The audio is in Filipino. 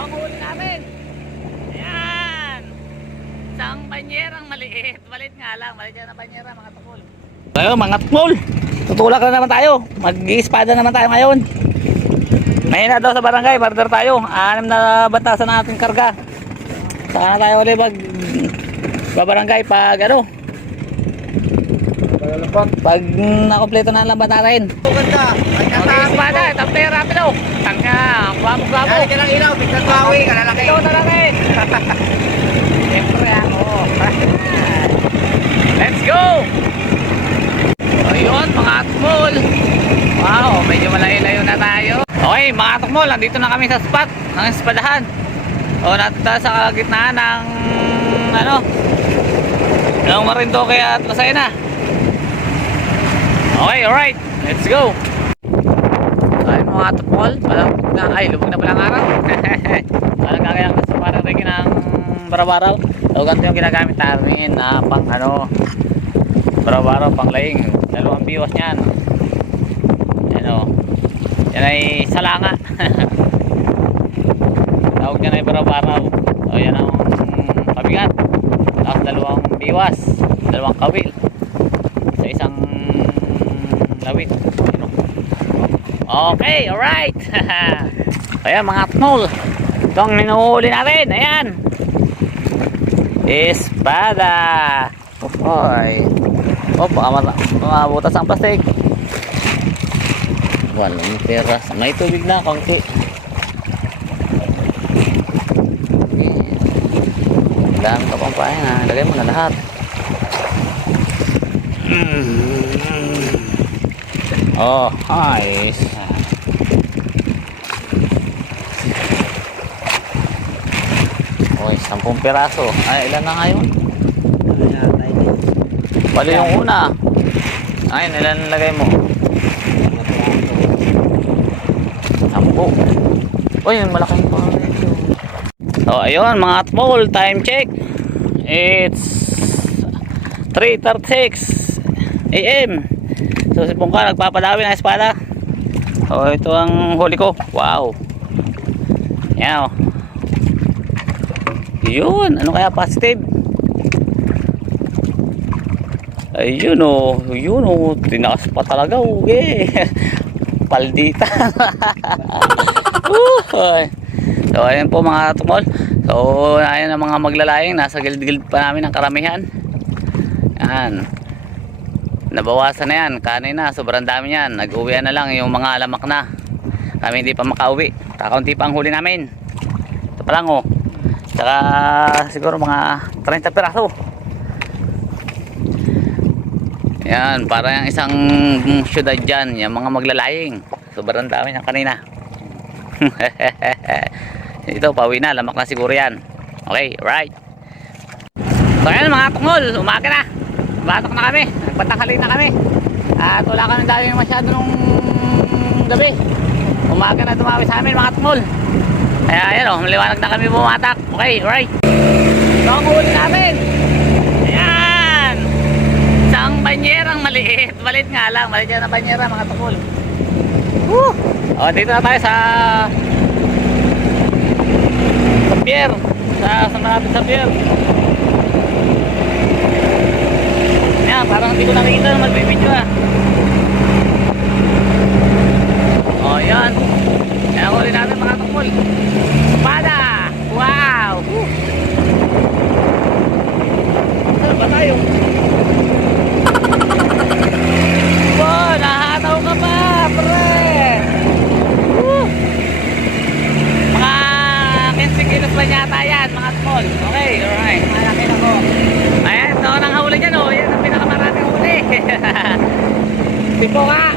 ang huli namin. Ayan. Isang banyerang maliit. Maliit nga lang. Maliit yan na banyera mga tukol. Tayo mga tukol. Tutulak na naman tayo. Mag-i-espada naman tayo ngayon. Mahina daw sa barangay. Barter tayo. 6 na batasan na ating karga. Saka na tayo ulit babarangay pag ano. Pag nakompleto na ang lambat natin. Ganda. Mag-i-espada. Tapos rapido. Tangka. Babo-babo. Dali ka ng ilaw. Biglang bawi. Kalalaki. Ito na natin. Siyempre ako. Let's go! Ayun mga tukmol. Wow, medyo malayo-layo na tayo. Okay mga tukmol, nandito na kami sa spot ng espadahan. O natin tayo sa gitnaan ng ano, ng Marinduque at Lucena. Okay, alright, let's go. Ayun mga tukmol, lubog na palang araw. Walang kakayang sa parang rin ng baraw-baraw. So ganito yung ginagamit namin na pang ano, baraw-baraw, pang laing. 2 biwas niyan. Ano, yan ay salanga. Tawag niyan ay baraw-baraw. So yan ang kabigat. Tapos 2 biwas, 2 kawil sa isang lawit. Okay, alright. Ayan mga tukmol, itong minuhuli natin. Ayan, espada. Okay. Baka mabutas ang plastic. Walang pera. May tubig na konti. Dami ka pang pahin ha. Lagay mo na lahat. Oh, nice. Okay, 10 piraso. Ay, ilan na ngayon? Bali yung una. Ayun, ilan nilagay mo? 10. Oh, yun, malaking pa. So, ayun, mga tukmol, time check. It's 3:36 AM. So, si Pungka nagpapadawi ng espada. So, ito ang huli ko. Wow. Yan. Yun, ano kaya positive? Ayun o, yun o, tinaas pa talaga o, paldita. So ayun po mga tukmol. So ayun ang mga maglalaying, nasa gilid-gilid pa namin ang karamihan. Yan, nabawasan na yan, kanina sobrang dami yan. Nag-uwian na lang yung mga lamak na. Kami hindi pa makauwi, kakaunti pa ang huli namin. Ito pa lang o, saka siguro mga 30 piraso. Yan, parang yung isang syudad dyan, yung mga maglalaying. Sobrang dami niyan kanina. Ito, pauwi na, lamak na siguro yan. Okay, right. So yan mga tukmol, umaga na. Batok na kami, nagpatakali na kami. At wala kami dami masyado nung gabi. Umaga na dumawi sa amin mga tukmol. Kaya yan o, maliwanag na kami bumatak. Okay, right. So ang huli namin, isang banyerang maliit. Maliit nga lang. Maliit yan na banyera mga tukol. O, dito na tayo sa pier. Sa malapit sa pier. Yan, parang hindi ko nakikita na magbibidyo ah. O, yan. Yan ang huli natin mga tukol. Espada! Wow! Saan ba tayo? Wow, nahataw ka pa, pre. Mga 15 kilos pa yata yan, mga tukol. Okay, alright, malaki na ko. Ayan, ito nang huli dyan, oh. Yan ang pinakamaraming huli. Siko ka.